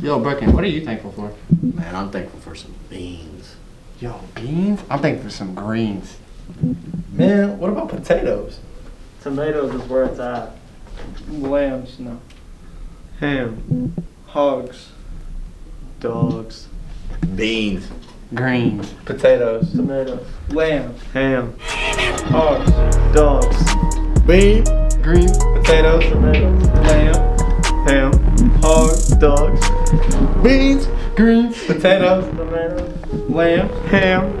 Yo, Brecken, what are you thankful for? Man, I'm thankful for some beans. Yo, beans? I'm thankful for some greens. Man, what about potatoes? Tomatoes is where it's at. Lambs, no. Ham. Hogs. Dogs. Beans. Greens. Potatoes. Tomatoes. Lamb. Ham. Hogs. Dogs. Bean. Greens. Potatoes. Tomatoes. Lamb. Ham. Hogs. Dogs. Beans. Greens. Potatoes. Tomatoes. Lamb. Ham.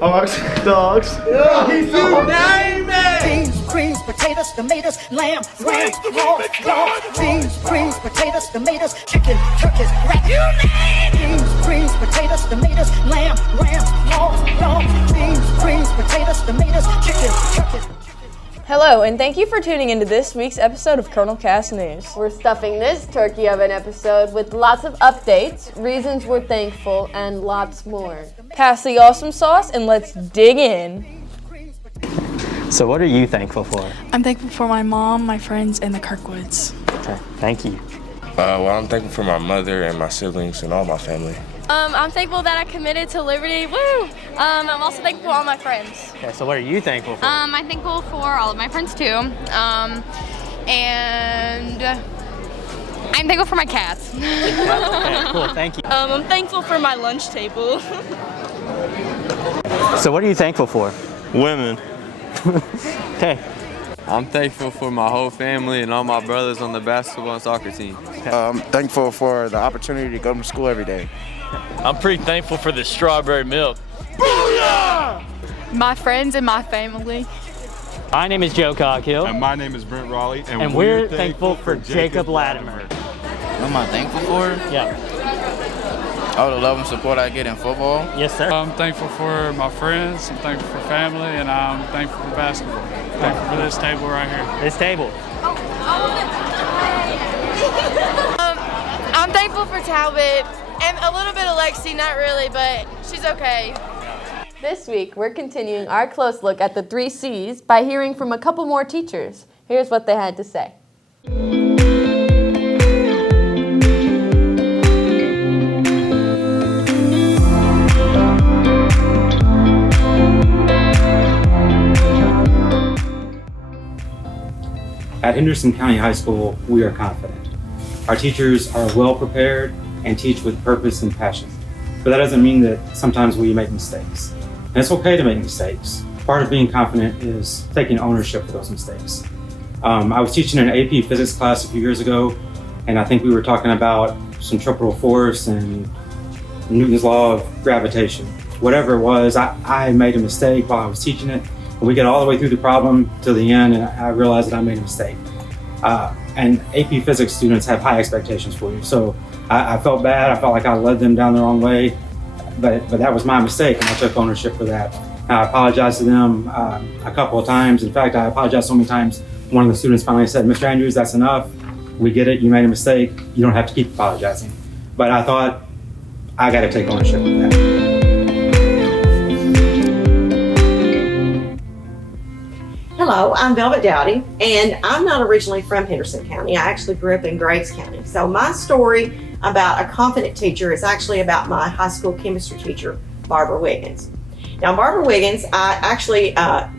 Hogs. Dogs. You name it! Beans, greens, potatoes, tomatoes, lamb, ram, hog, dog. Beans, greens, potatoes, tomatoes, chicken, turkeys, rat. You name it! Beans, greens, potatoes, tomatoes, lamb, ram, hog, dog. Beans, greens, potatoes, tomatoes, chicken, turkeys. Hello, and thank you for tuning into this week's episode of Colonel Cast News. We're stuffing this turkey oven episode with lots of updates, reasons we're thankful, and lots more. Pass the awesome sauce and let's dig in. So what are you thankful for? I'm thankful for my mom, my friends, and the Kirkwoods. Okay, thank you. Well, I'm thankful for my mother and my siblings and all my family. I'm thankful that I committed to Liberty. Woo! I'm also thankful for all my friends. Okay, so what are you thankful for? I'm thankful for all of my friends too. And I'm thankful for my cats. Okay, cool, thank you. I'm thankful for my lunch table. So what are you thankful for? Women. Okay. I'm thankful for my whole family and all my brothers on the basketball and soccer team. I'm thankful for the opportunity to go to school every day. I'm pretty thankful for the strawberry milk. Booyah! My friends and my family. My name is Joe Coghill. And my name is Brent Raleigh. And we're thankful for Jacob Latimer. What am I thankful for? Yeah. All the love and support I get in football. Yes, sir. I'm thankful for my friends, I'm thankful for family, and I'm thankful for basketball. Thankful for this table right here. This table. I'm thankful for Talbot and a little bit of Lexi, not really, but she's okay. This week, we're continuing our close look at the 3 C's by hearing from a couple more teachers. Here's what they had to say. At Henderson County High School, we are confident. Our teachers are well prepared and teach with purpose and passion. But that doesn't mean that sometimes we make mistakes. And it's okay to make mistakes. Part of being confident is taking ownership of those mistakes. I was teaching an AP physics class a few years ago, and I think we were talking about centripetal force and Newton's law of gravitation. Whatever it was, I made a mistake while I was teaching it. And we get all the way through the problem to the end, and I realized that I made a mistake. And AP Physics students have high expectations for you. So I felt bad. I felt like I led them down the wrong way, but that was my mistake, and I took ownership for that. I apologized to them a couple of times. In fact, I apologized so many times, one of the students finally said, "Mr. Andrews, that's enough. We get it. You made a mistake. You don't have to keep apologizing." But I thought, I got to take ownership of that. Hello, I'm Velvet Dowdy, and I'm not originally from Henderson County. I actually grew up in Graves County. So my story about a confident teacher is actually about my high school chemistry teacher, Barbara Wiggins. Now, Barbara Wiggins, I actually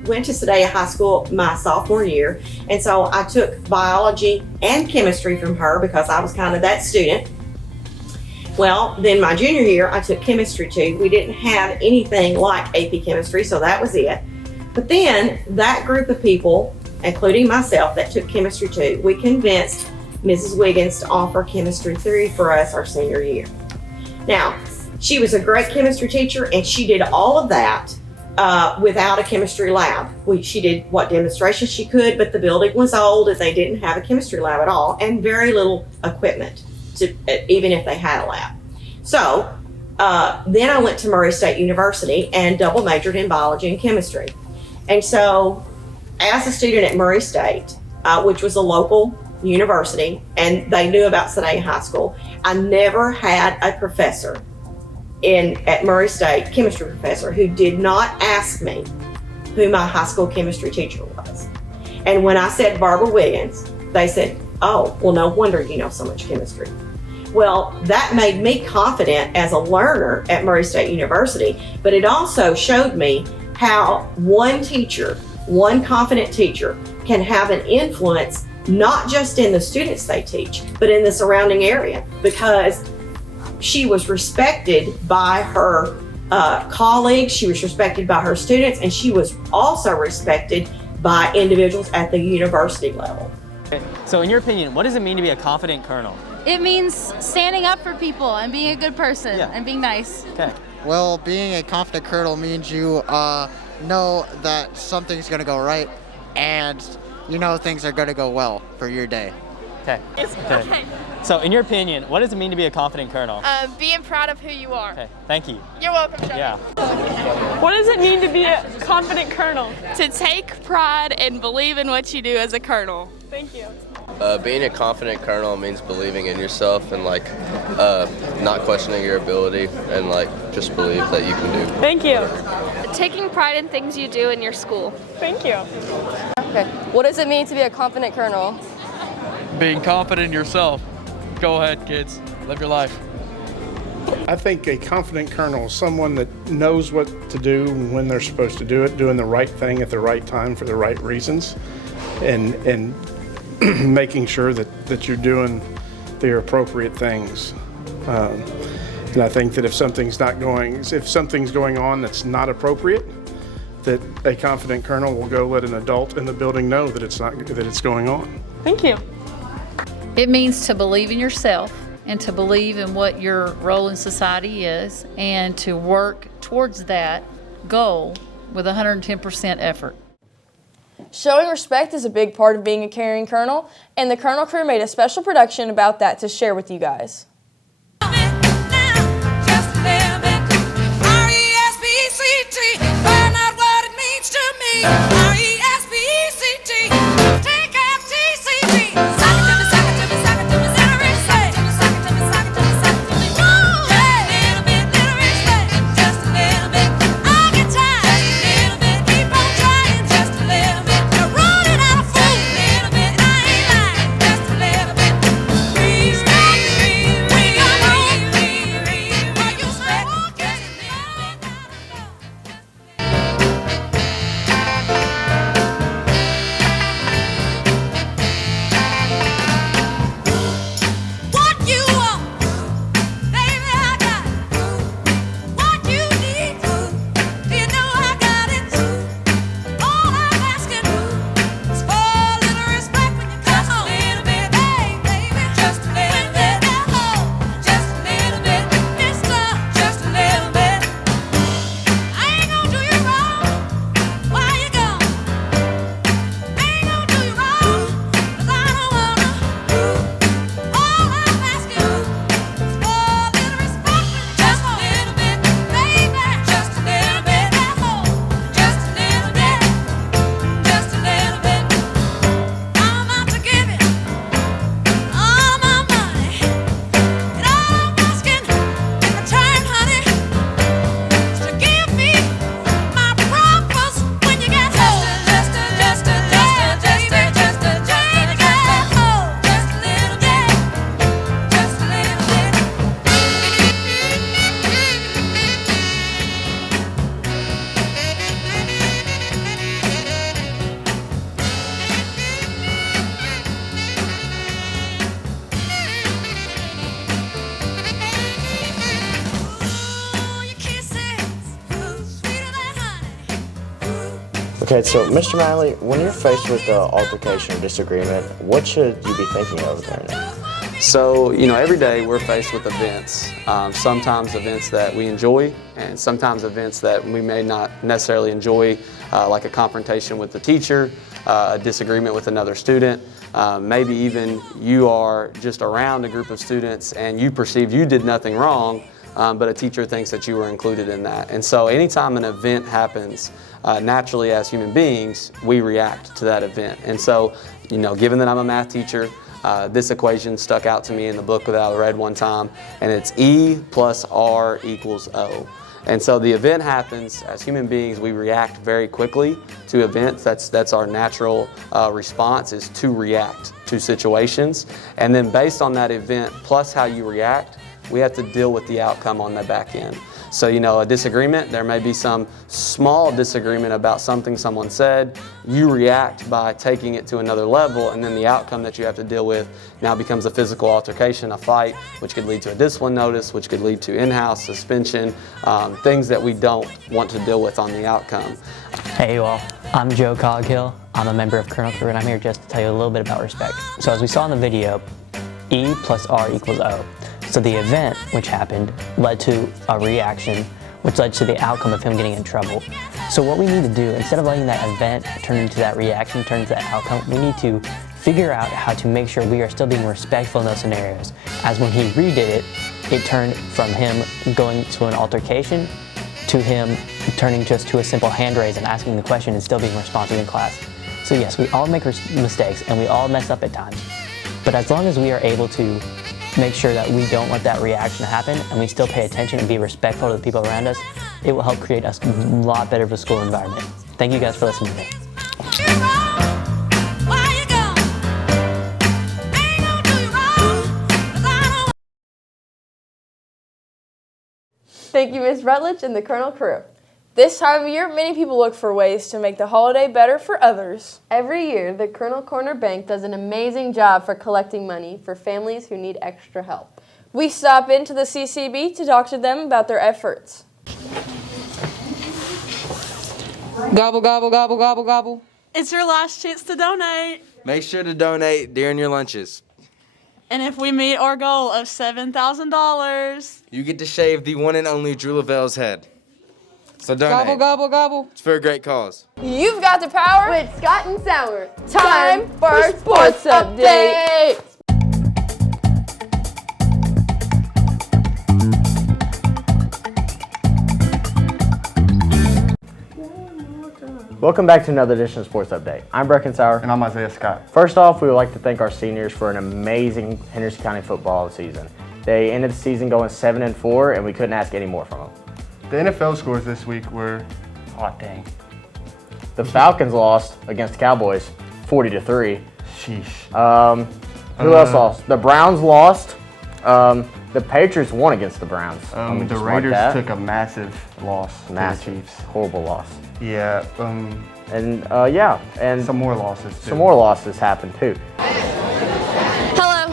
went to Sedalia High School my sophomore year, and so I took biology and chemistry from her because I was kind of that student. Well, then my junior year, I took chemistry too. We didn't have anything like AP chemistry, so that was it. But then that group of people, including myself that took chemistry too, we convinced Mrs. Wiggins to offer chemistry 3 for us our senior year. Now, she was a great chemistry teacher, and she did all of that without a chemistry lab. She did what demonstrations she could, but the building was old and they didn't have a chemistry lab at all, and very little equipment, even if they had a lab. So then I went to Murray State University and double majored in biology and chemistry. And so as a student at Murray State, which was a local university, and they knew about Sedalia High School, I never had a professor at Murray State, chemistry professor, who did not ask me who my high school chemistry teacher was. And when I said Barbara Wiggins, they said, "Oh, well, no wonder you know so much chemistry." Well, that made me confident as a learner at Murray State University, but it also showed me how one teacher, one confident teacher, can have an influence not just in the students they teach, but in the surrounding area, because she was respected by her colleagues, she was respected by her students, and she was also respected by individuals at the university level. So in your opinion, what does it mean to be a confident colonel? It means standing up for people and being a good person and being nice. Okay. Well, being a confident colonel means you know that something's going to go right, and you know things are going to go well for your day. Okay. Okay. So in your opinion, what does it mean to be a confident colonel? Being proud of who you are. Okay. Thank you. You're welcome, Shelby. Yeah. What does it mean to be a confident colonel? To take pride and believe in what you do as a colonel. Thank you. Being a confident colonel means believing in yourself and not questioning your ability and just believe that you can do. Thank you. Taking pride in things you do in your school. Thank you. Okay. What does it mean to be a confident colonel? Being confident in yourself. Go ahead, kids. Live your life. I think a confident colonel is someone that knows what to do when they're supposed to do it, doing the right thing at the right time for the right reasons, and making sure that you're doing the appropriate things. And I think that if something's going on that's not appropriate, that a confident colonel will go let an adult in the building know that it's going on. Thank you. It means to believe in yourself and to believe in what your role in society is, and to work towards that goal with 110% effort. Showing respect is a big part of being a caring colonel, and the Colonel Crew made a special production about that to share with you guys. Okay, so Mr. Manley, when you're faced with an altercation or disagreement, what should you be thinking of during it? So, every day we're faced with events. Sometimes events that we enjoy, and sometimes events that we may not necessarily enjoy, like a confrontation with the teacher, a disagreement with another student. Maybe even you are just around a group of students and you perceive you did nothing wrong, but a teacher thinks that you were included in that. And so anytime an event happens, naturally as human beings, we react to that event. And so, given that I'm a math teacher, this equation stuck out to me in the book that I read one time, and it's E plus R equals O. And so the event happens. As human beings, we react very quickly to events. That's our natural response, is to react to situations. And then based on that event, plus how you react, we have to deal with the outcome on the back end. So, you know, a disagreement, there may be some small disagreement about something someone said. You react by taking it to another level, and then the outcome that you have to deal with now becomes a physical altercation, a fight, which could lead to a discipline notice, which could lead to in-house suspension, things that we don't want to deal with on the outcome. Hey you all, I'm Joe Coghill. I'm a member of Colonel Crew, and I'm here just to tell you a little bit about respect. So as we saw in the video, E plus R equals O. So the event which happened led to a reaction, which led to the outcome of him getting in trouble. So what we need to do, instead of letting that event turn into that reaction, turn into that outcome, we need to figure out how to make sure we are still being respectful in those scenarios. As when he redid it, it turned from him going to an altercation to him turning just to a simple hand raise and asking the question and still being responsive in class. So yes, we all make mistakes and we all mess up at times. But as long as we are able to make sure that we don't let that reaction happen and we still pay attention and be respectful to the people around us, it will help create a lot better of a school environment. Thank you guys for listening to me. Thank you, Ms. Rutledge and the Colonel Crew. This time of year, many people look for ways to make the holiday better for others. Every year, the Colonel Corner Bank does an amazing job for collecting money for families who need extra help. We stop into the CCB to talk to them about their efforts. Gobble, gobble, gobble, gobble, gobble. It's your last chance to donate. Make sure to donate during your lunches. And if we meet our goal of $7,000, you get to shave the one and only Drew Lavelle's head. So donate. Gobble, gobble, gobble. It's for a great cause. You've got the power with Scott and Sauer. Time for Sports Update. Welcome back to another edition of Sports Update. I'm Brecken Sauer. And I'm Isaiah Scott. First off, we would like to thank our seniors for an amazing Henderson County football season. They ended the season going 7-4, and we couldn't ask any more from them. The NFL scores this week were, oh dang. The Falcons lost against the Cowboys, 40-3. Sheesh. Who else lost? The Browns lost. The Patriots won against the Browns. The Raiders took a massive loss to the Chiefs. Horrible loss. Yeah. And some more losses too. Some more losses happened too. Hello,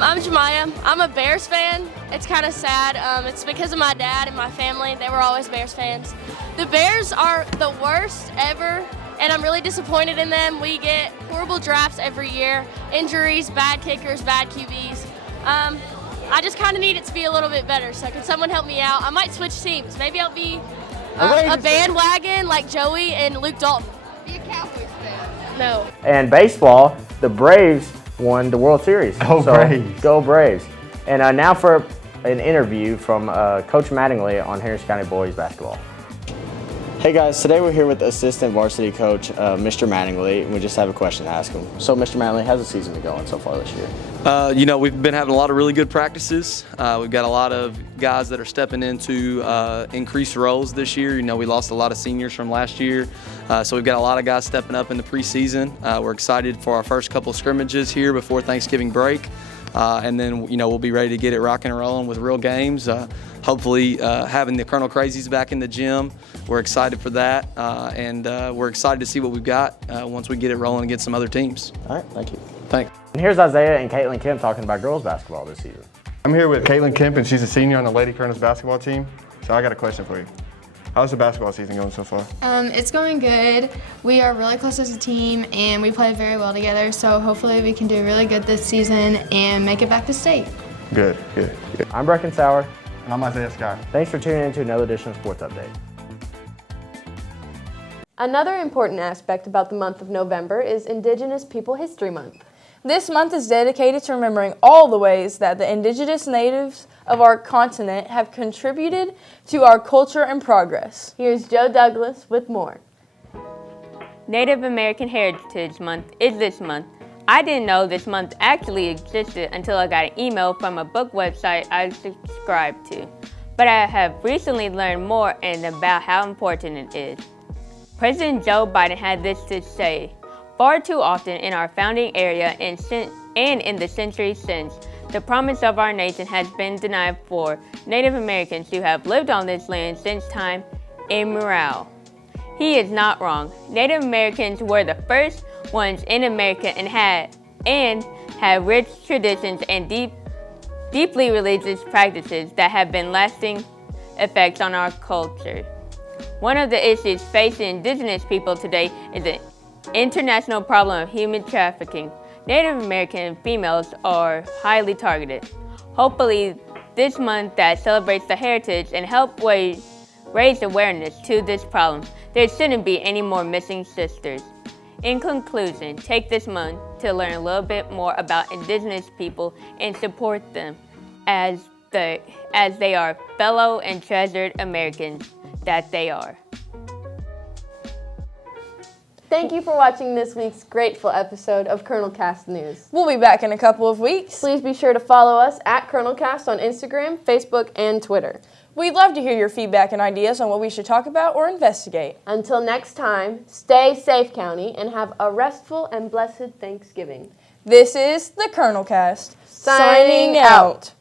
I'm Jemiah. I'm a Bears fan. It's kind of sad. It's because of my dad and my family. They were always Bears fans. The Bears are the worst ever, and I'm really disappointed in them. We get horrible drafts every year, injuries, bad kickers, bad QBs. I just kind of need it to be a little bit better, so can someone help me out? I might switch teams. Maybe I'll be a bandwagon like Joey and Luke Dalton. Be a Cowboys fan. No. And baseball, the Braves won the World Series. Braves. Go Braves. And now for an interview from Coach Mattingly on Henderson County Boys Basketball. Hey guys, today we're here with Assistant Varsity Coach Mr. Mattingly, and we just have a question to ask him. So Mr. Mattingly, how's the season been going so far this year? We've been having a lot of really good practices. We've got a lot of guys that are stepping into increased roles this year. We lost a lot of seniors from last year. So we've got a lot of guys stepping up in the preseason. We're excited for our first couple scrimmages here before Thanksgiving break. And then, we'll be ready to get it rocking and rolling with real games. Hopefully having the Colonel Crazies back in the gym. We're excited for that. And we're excited to see what we've got once we get it rolling against some other teams. All right, thank you. Thanks. And here's Isaiah and Caitlin Kemp talking about girls basketball this season. I'm here with Caitlin Kemp, and she's a senior on the Lady Colonels basketball team. So I got a question for you. How's the basketball season going so far? It's going good. We are really close as a team, and we play very well together. So hopefully we can do really good this season and make it back to state. Good. I'm Brecken Sauer. And I'm Isaiah Scott. Thanks for tuning in to another edition of Sports Update. Another important aspect about the month of November is Indigenous People History Month. This month is dedicated to remembering all the ways that the indigenous natives of our continent have contributed to our culture and progress. Here's Joe Douglas with more. Native American Heritage Month is this month. I didn't know this month actually existed until I got an email from a book website I subscribed to. but I have recently learned more and about how important it is. President Joe Biden had this to say: far too often in our founding era and in the centuries since, the promise of our nation has been denied for Native Americans who have lived on this land since time immemorial. He is not wrong. Native Americans were the first ones in America and had rich traditions and deeply religious practices that have been lasting effects on our culture. One of the issues facing indigenous people today is the international problem of human trafficking. Native American females are highly targeted. Hopefully, this month that celebrates the heritage and help raise awareness to this problem, there shouldn't be any more missing sisters. In conclusion, take this month to learn a little bit more about indigenous people and support them as they are fellow and treasured Americans that they are. Thank you for watching this week's grateful episode of KernelCast News. We'll be back in a couple of weeks. Please be sure to follow us at KernelCast on Instagram, Facebook, and Twitter. We'd love to hear your feedback and ideas on what we should talk about or investigate. Until next time, stay safe, County, and have a restful and blessed Thanksgiving. This is the KernelCast. Signing out.